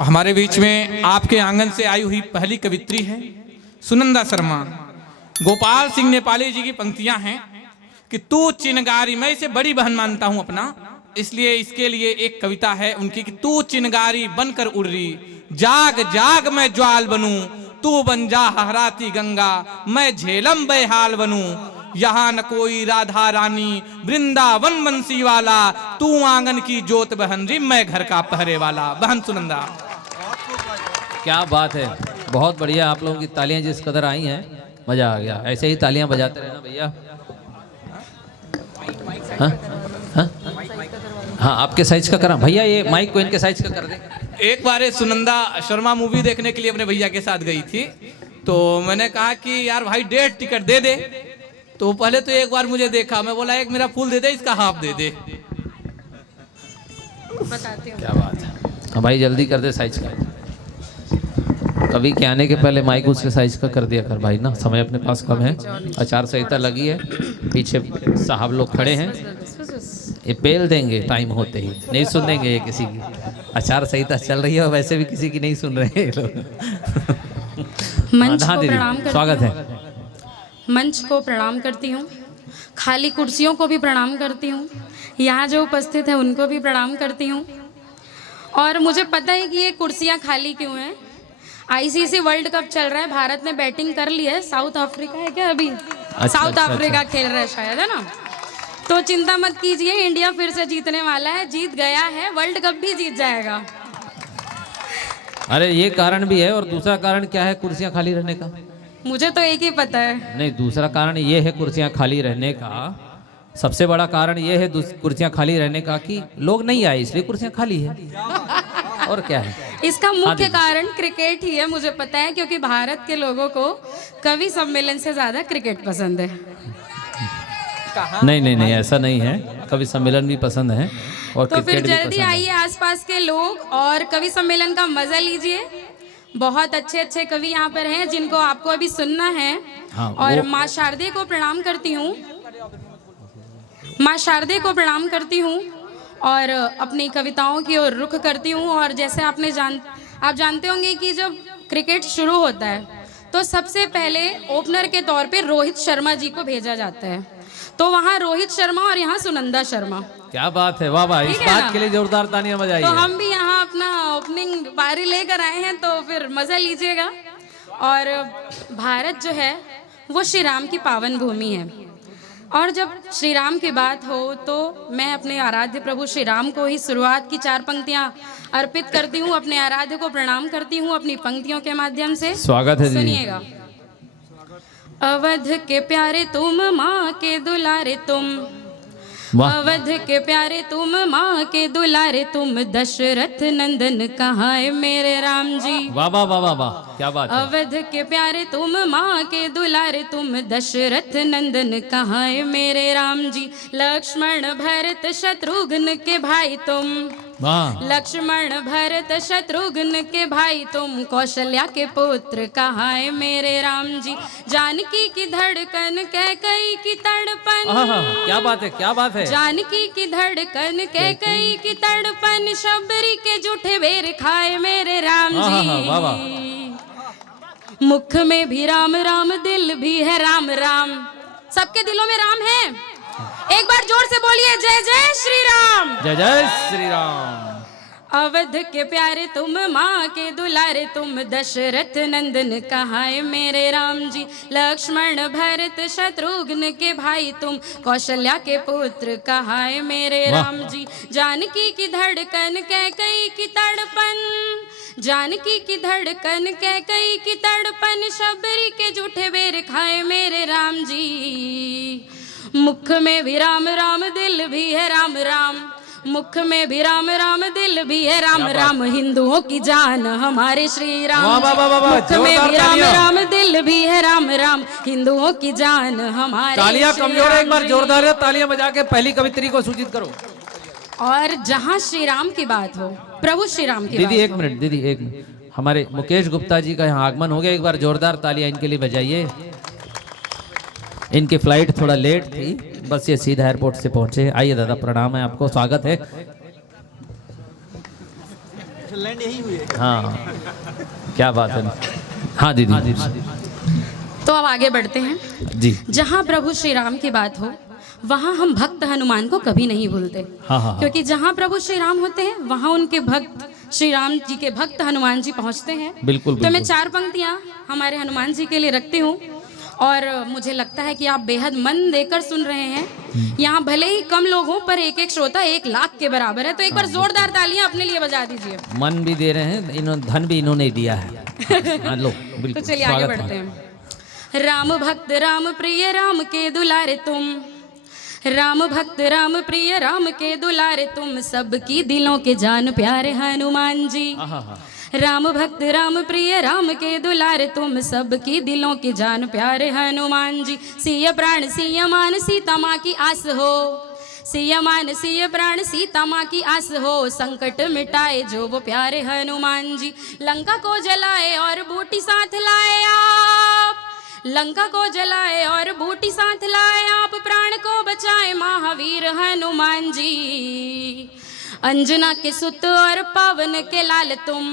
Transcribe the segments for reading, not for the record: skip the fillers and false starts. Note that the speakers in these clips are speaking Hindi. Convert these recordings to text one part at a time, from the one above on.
हमारे बीच में आपके आंगन से आई हुई पहली कवित्री है सुनंदा शर्मा। गोपाल सिंह नेपाली जी की पंक्तियां हैं कि तू चिनगारी, मैं इसे बड़ी बहन मानता हूं अपना, इसलिए इसके लिए एक कविता है उनकी कि तू चिनगारी बनकर उड़ रही, जाग जाग मैं ज्वाल बनूं, तू बन जा हराती गंगा, मैं झेलम बेहाल बनूं, यहाँ न कोई राधा रानी वृंदावन बंसी वाला, तू आंगन की जोत बहन री, मैं घर का पहरे वाला। बहन सुनंदा, क्या बात है, बहुत बढ़िया। आप लोगों की तालियां जिस कदर आई हैं मजा आ गया। ऐसे ही तालियां बजाते रहना भैया। हाँ हाँ हाँ, आपके साइज का करा भैया, ये माइक को इनके साइज का कर दे। एक बार सुनंदा शर्मा मूवी देखने के लिए अपने भैया के साथ गई थी, तो मैंने कहा कि यार भाई 1.5 टिकट दे दे, तो पहले तो एक बार मुझे देखा, मैं बोला एक मेरा फुल दे दे, इसका हाफ दे दे। क्या बात है। हाँ भाई जल्दी कर दे साइज का, कभी के आने के पहले माइक उसके साइज का कर दिया कर भाई ना, समय अपने पास कम है। आचार संहिता लगी है, पीछे साहब लोग खड़े हैं, ये पेल देंगे टाइम होते ही, नहीं सुन देंगे ये किसी की। आचार संहिता चल रही है और वैसे भी किसी की नहीं सुन रहे हैं लोग। मंच को प्रणाम करती स्वागत है। मंच को प्रणाम करती हूँ, खाली कुर्सियों को भी प्रणाम करती हूँ, यहाँ जो उपस्थित हैं उनको भी प्रणाम करती हूँ। और मुझे पता है कि ये कुर्सियाँ खाली क्यों हैं। आईसीसी वर्ल्ड कप चल रहा है, भारत ने बैटिंग कर ली है, साउथ अफ्रीका है क्या अभी? साउथ अफ्रीका खेल रहा है शायद, है ना? तो चिंता मत कीजिए, इंडिया फिर से जीतने वाला है, जीत गया है, वर्ल्ड कप भी जीत जाएगा। अरे ये कारण भी है, और दूसरा कारण क्या है कुर्सियां खाली रहने का? मुझे तो एक ही पता है। नहीं, दूसरा कारण ये है कुर्सियां खाली रहने का, सबसे बड़ा कारण ये है कुर्सियां खाली रहने का कि लोग नहीं आए इसलिए कुर्सियां खाली है। और क्या है इसका मुख्य कारण क्रिकेट ही है, मुझे पता है, क्योंकि भारत के लोगों को कवि सम्मेलन से ज्यादा क्रिकेट पसंद है। नहीं नहीं नहीं, ऐसा नहीं है, कवि सम्मेलन भी पसंद है और तो फिर क्रिकेट भी जल्दी पसंद आइए आसपास के लोग और कवि सम्मेलन का मजा लीजिए। बहुत अच्छे अच्छे कवि यहाँ पर हैं जिनको आपको अभी सुनना है। हाँ, और माँ शारदे को प्रणाम करती हूँ, माँ शारदे को प्रणाम करती हूँ और अपनी कविताओं की ओर रुख करती हूँ। और जैसे आप जानते होंगे कि जब क्रिकेट शुरू होता है तो सबसे पहले ओपनर के तौर पे रोहित शर्मा जी को भेजा जाता है, तो वहाँ रोहित शर्मा और यहाँ सुनंदा शर्मा। क्या बात है, वाह वाह, इस बात के लिए जोरदार तालियां बजाइए। तो हम भी यहाँ अपना ओपनिंग पारी लेकर आए हैं, तो फिर मजा लीजिएगा। और भारत जो है वो श्री राम की पावन भूमि है, और जब श्री राम की बात हो तो मैं अपने आराध्य प्रभु श्री राम को ही शुरुआत की 4 पंक्तियां अर्पित करती हूँ, अपने आराध्य को प्रणाम करती हूँ अपनी पंक्तियों के माध्यम से। स्वागत है जी। सुनिएगा। अवध के प्यारे तुम, माँ के दुलारे तुम, अवध के प्यारे तुम, माँ के दुलारे तुम, दशरथ नंदन कहाँ है मेरे राम जी। वाह वाह वाह वाह वाह, क्या बात है। अवध के प्यारे तुम, माँ के दुलारे तुम, दशरथ नंदन कहाँ है मेरे राम जी। लक्ष्मण भरत शत्रुघ्न के भाई तुम, वाह। लक्ष्मण भरत शत्रुघ्न के भाई तुम, कौशल्या के पुत्र कहाँ है मेरे राम जी। जानकी की धड़कन कैकई की तड़पन, क्या बात है, क्या बात है। जानकी की धड़कन कैकई की तड़पन, शबरी के जूठे बेर खाए मेरे राम जी। मुख में भी राम राम, दिल भी है राम राम, सबके दिलों में राम है। एक बार जोर से बोलिए जय जय श्री राम, जय जय श्री राम। अवध के प्यारे तुम, माँ के दुलारे तुम, दशरथ नंदन कहाँ है मेरे राम जी। लक्ष्मण भरत शत्रुघ्न के भाई तुम, कौशल्या के पुत्र कहाँ है मेरे राम जी। जानकी की धड़कन कैकई की तड़पन, जानकी की धड़कन कैकई की तड़पन, शबरी के जूठे बेर खाए मेरे राम जी। मुख में भी राम राम, दिल भी है राम राम, मुख में भी राम राम, दिल भी है राम राम, हिंदुओं की जान हमारे श्री राम। मुख में भी राम राम, दिल भी है राम राम, हिंदुओं की जान हमारे। तालियां कमजोर है, एक बार जोरदार है तालियां बजा के पहली कवित्री को सूचित करो। और जहाँ श्री राम की बात हो, प्रभु श्री राम की दीदी बात एक मिनट, दीदी एक मिनट, हमारे मुकेश गुप्ता जी का यहाँ आगमन हो गया, एक बार जोरदार तालियां इनके लिए बजाइए। इनकी फ्लाइट थोड़ा लेट थी, बस ये सीधा एयरपोर्ट से पहुंचे। आइए दादा, प्रणाम है आपको, स्वागत है। लैंड यही हुई है। हाँ क्या बात है। हाँ दीदी तो अब आगे बढ़ते हैं। जी। जहाँ प्रभु श्री राम की बात हो वहाँ हम भक्त हनुमान को कभी नहीं भूलते। हाँ। क्योंकि जहाँ प्रभु श्री राम होते हैं वहाँ उनके भक्त श्री राम जी के भक्त हनुमान जी पहुँचते हैं। बिल्कुल तो मैं 4 पंक्तियाँ हमारे हनुमान जी के लिए रखती हूँ और मुझे लगता है कि आप बेहद मन देकर सुन रहे हैं। यहाँ भले ही कम लोग हों पर एक एक श्रोता 1 लाख के बराबर है। तो एक बार जोरदार तालियां अपने लिए बजा दीजिए। मन भी दे रहे हैं, इन्होंने धन भी इन्होंने दिया है। हाँ, लो तो बिल्कुल चलिए आगे स्वागत बढ़ते है। हैं। राम भक्त राम प्रिय राम के दुलारे तुम, राम भक्त राम प्रिय राम के दुलारे तुम, सबकी दिलों के जान प्यारे हनुमान जी। राम भक्त राम प्रिय राम के दुलारे तुम, सबकी दिलों के जान प्यारे हनुमान जी। सिय प्राण सिय मान सीता माँ की आस हो, सिय मान सिय प्राण सीता माँ की आस हो, संकट मिटाए जो वो प्यारे हनुमान जी। लंका को जलाए और बूटी साथ लाए आप, लंका को जलाए और बूटी साथ लाए आप, प्राण को बचाए महावीर हनुमान जी। अंजना के सुत और पवन के लाल तुम,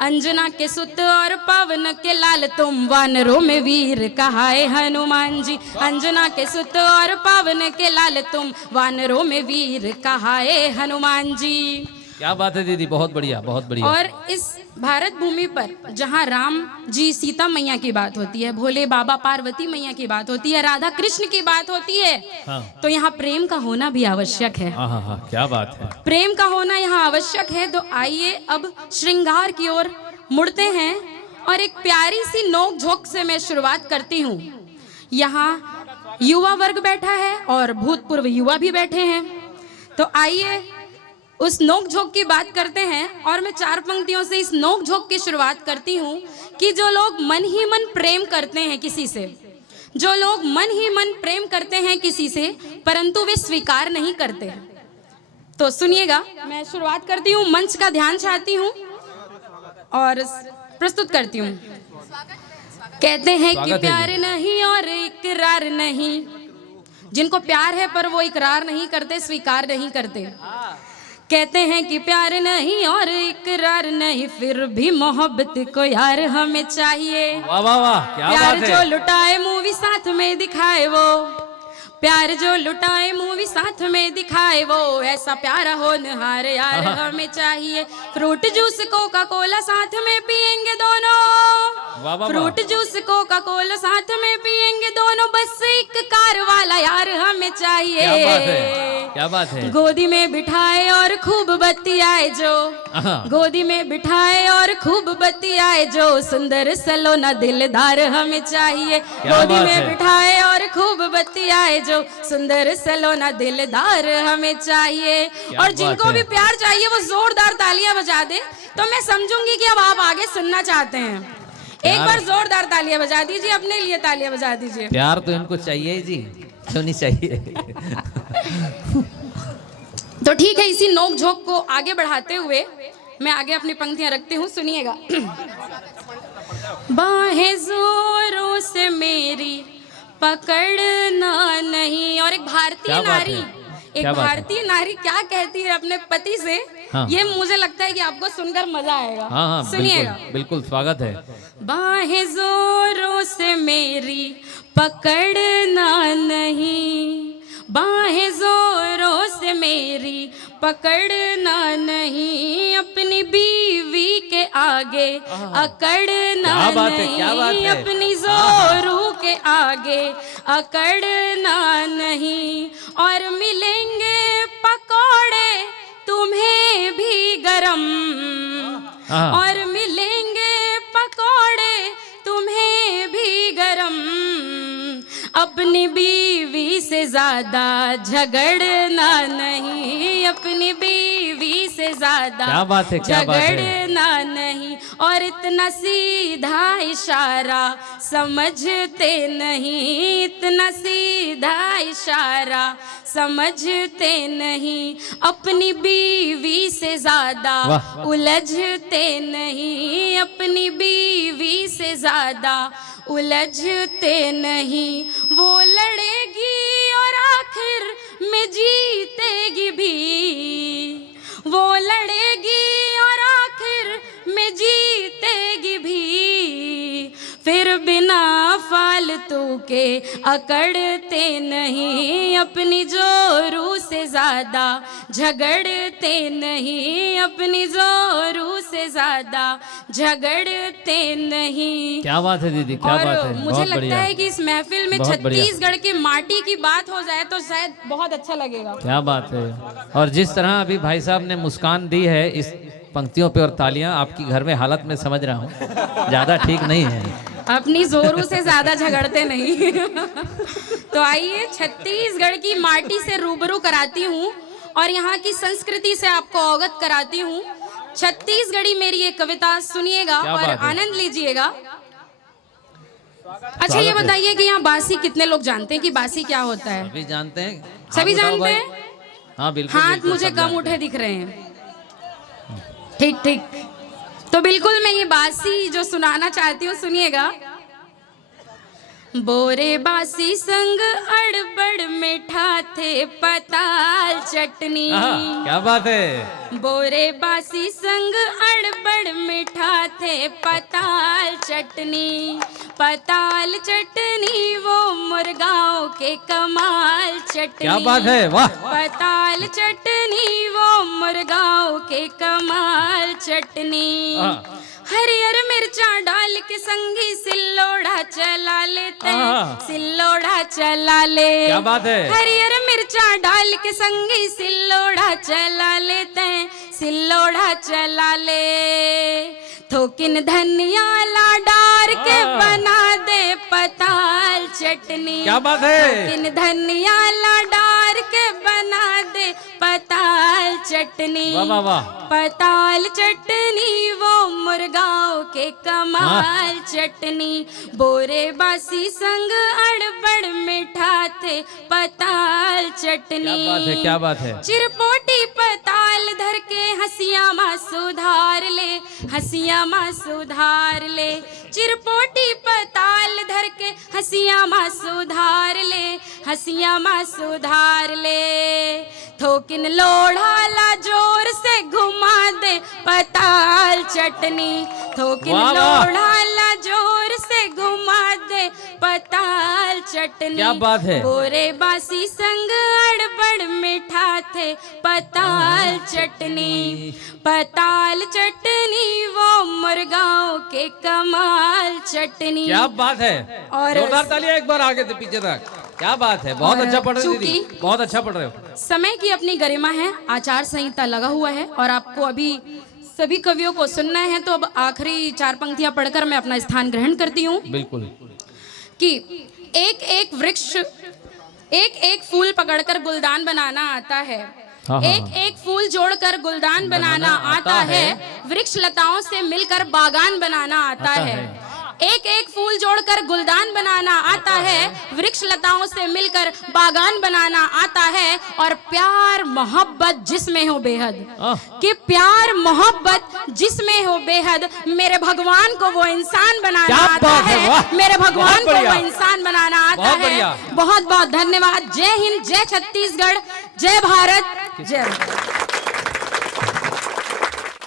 अंजना के सुत और पवन के लाल तुम, वानरों में वीर कहाए हनुमान जी। अंजना के सुत और पवन के लाल तुम, वानरों में वीर कहाए हनुमान जी। क्या बात है दीदी, बहुत बढ़िया बहुत बढ़िया। और इस भारत भूमि पर जहाँ राम जी सीता मैया की बात होती है, भोले बाबा पार्वती मैया की बात होती है, राधा कृष्ण की बात होती है, हाँ। तो यहाँ प्रेम का होना भी आवश्यक है। हाँ क्या बात है। प्रेम का होना यहाँ आवश्यक है। तो आइए अब श्रृंगार की ओर मुड़ते हैं और एक प्यारी सी नोक झोंक से मैं शुरुआत करती हूँ। यहाँ युवा वर्ग बैठा है और भूतपूर्व युवा भी बैठे हैं। तो आइए उस नोक झोंक की बात करते हैं और मैं 4 पंक्तियों से इस नोक झोंक की शुरुआत करती हूँ कि जो लोग मन ही मन प्रेम करते हैं किसी से, जो लोग मन ही मन प्रेम करते हैं किसी से, परंतु वे स्वीकार नहीं करते। तो सुनिएगा, मैं शुरुआत करती हूँ, मंच का ध्यान चाहती हूँ और प्रस्तुत करती हूँ। कहते हैं कि प्यार नहीं और इकरार नहीं, जिनको प्यार है पर वो इकरार नहीं करते, स्वीकार नहीं करते। कहते हैं कि प्यार नहीं और इकरार नहीं, फिर भी मोहब्बत को यार हमें चाहिए। वाह वाह वाह क्या प्यार बात है। जो लुटाए मूवी साथ में दिखाए वो, प्यार जो लुटाए मूवी साथ में दिखाए वो, ऐसा प्यारा होनहार यार हमें चाहिए। फ्रूट जूस कोका कोला साथ में पियेंगे दोनों, फ्रूट जूस कोका कोला साथ में पियेंगे दोनों, बस एक कार वाला यार हमें चाहिए। क्या बात है, क्या बात है। गोदी में बिठाए और खूब बतियाए जो, गोदी में बिठाए और खूब बतियाए जो, सुंदर सलोना दिलदार हमें चाहिए। गोदी में बिठाए और खूब बतियाए जो, सुंदर सलोना दिलदार हमें चाहिए। और जिनको भी प्यार चाहिए वो जोरदार तालियां बजा दे, तो मैं समझूंगी कि अब आप आगे सुनना चाहते हैं। एक बार जोरदार तालियां बजा दीजिए, अपने लिए तालियां बजा दीजिए। प्यार तो इनको चाहिए जी, क्यों नहीं चाहिए। तो ठीक है, इसी नोक झोंक को आगे बढ़ाते हुए मैं आगे अपनी पंक्तियां रखती हूँ, सुनिएगा। बाहें जोरों से मेरी पकड़ना नहीं। और एक भारतीय नारी, एक भारतीय नारी क्या कहती है अपने पति से, ये मुझे लगता है कि आपको सुनकर मजा आएगा। हाँ सुनिएगा, बिल्कुल स्वागत है। बाहें जोरों से मेरी पकड़ना नहीं, बाहें जोरों से मेरी पकड़ना नहीं, अपनी बीवी के आगे अकड़ना नहीं, अपनी जोरों के आगे अकड़ना नहीं। और मिलेंगे पकौड़े तुम्हें भी गरम, और मिलेंगे पकौड़े तुम्हें भी गरम, अपनी बीवी से ज्यादा झगड़ना नहीं, अपनी बीवी से ज्यादा झगड़ना नहीं। और इतना सीधा इशारा समझते नहीं, इतना सीधा इशारा समझते नहीं, अपनी बीवी से ज्यादा उलझते नहीं, अपनी बीवी से ज्यादा उलझते नहीं। वो लड़ेगी और आखिर में जीतेगी भी, वो लड़ेगी और आखिर जीतेगी भी, फिर बिना फालतू के अकड़ते नहीं, अपनी जोरू से ज्यादा झगड़ते नहीं, अपनी जोरू से ज्यादा झगड़ते नहीं। क्या बात है दीदी, क्या और बात है, मुझे बहुत लगता बढ़िया। है कि इस महफिल में बहुत बढ़िया। छत्तीसगढ़ की माटी की बात हो जाए तो शायद बहुत अच्छा लगेगा। क्या बात है। और जिस तरह अभी भाई साहब ने मुस्कान दी है इस पंक्तियों पे और तालियां आपकी घर में हालत में समझ रहा हूँ ज्यादा ठीक नहीं है। अपनी जोरू से ज्यादा झगड़ते नहीं। तो आइए छत्तीसगढ़ की माटी से रूबरू कराती हूँ और यहाँ की संस्कृति से आपको अवगत कराती हूँ। छत्तीसगढ़ी मेरी ये कविता सुनिएगा क्या और बात है। आनंद लीजिएगा। अच्छा ये बताइए कि यहाँ बासी कितने लोग जानते हैं कि बासी क्या होता है? सभी जानते हैं, सभी हाथ उठाओ जानते भाई। हैं? हाँ बिल्कुल हाथ बिल्कुल, मुझे सब कम जानते उठे हैं। दिख रहे हैं। ठीक ठीक, तो बिल्कुल मैं ये बासी जो सुनाना चाहती हूँ सुनिएगा। बोरे बासी संग अड़बड़ मीठा थे पताल चटनी, आहा, क्या बात है। बोरे बासी संग अड़बड़ मीठा थे पताल चटनी, पताल चटनी वो मुर्गाओं के कमाल चटनी। क्या बात है, वाह। पताल चटनी वो मुर्गाओं के कमाल चटनी, हरियर मिर्चा डाल के संगी सिल्लोड़ा चला लेते हैं, सिल्लोड़ा चला ले। क्या बात है। हरियर मिर्चा डाल के संगी सिल्लोड़ा चला लेते हैं, सिल्लोड़ा चला ले। थोकिन धनिया ला डार के बना दे पताल चटनी। क्या बात है। थोकिन धनिया ला डार के बना दे पताल चटनी, वाह वाह वाह। पताल चटनी वो मुर्गाओं के कमाल चटनी, बोरे बासी संग अड़बड़ मीठा थे पताल चटनी। क्या बात है, क्या बात है। चिरपोटी पताल धर के हंसिया माँ सुधार ले, हंसिया माँ सुधार ले। चिरपोटी पताल धर के हंसिया माँ सुधार ले, हंसिया माँ सुधार ले। थोकिन लोढ़ा ला जोर से घुमा दे पताल चटनी, थोकिन वाह, वाह। लोढ़ा ला जोर से घुमा दे पताल चटनी। क्या बात है। बोरे बासी संग अड़बड़ मीठा थे पताल चटनी, पताल चटनी वो मुर्गाओं के कमाल चटनी। क्या बात है। और जोरदार तालियां एक बार आगे से पीछे तक। क्या बात है, बहुत और अच्छा पढ़ रहे हो दीदी, चूंकि बहुत अच्छा पढ़ रहे हो। समय की अपनी गरिमा है, आचार संहिता लगा हुआ है और आपको अभी सभी कवियों को सुनना है, तो अब आखिरी 4 पंक्तियां पढ़कर मैं अपना स्थान ग्रहण करती हूँ। बिल्कुल। कि एक एक वृक्ष एक एक फूल पकड़कर गुलदान बनाना आता है, हाँ, हाँ, एक एक फूल जोड़कर गुलदान बनाना आता है, वृक्ष लताओं से मिलकर बागान बनाना आता है। एक एक फूल जोड़कर गुलदान बनाना आता है, वृक्ष लताओं से मिलकर बागान बनाना आता है। और प्यार मोहब्बत जिसमें हो बेहद, कि प्यार मोहब्बत जिसमें हो बेहद, मेरे भगवान को वो इंसान बनाना आता है, मेरे भगवान को वो इंसान बनाना आता है। बहुत बहुत धन्यवाद। जय हिंद, जय छत्तीसगढ़, जय भारत, जय।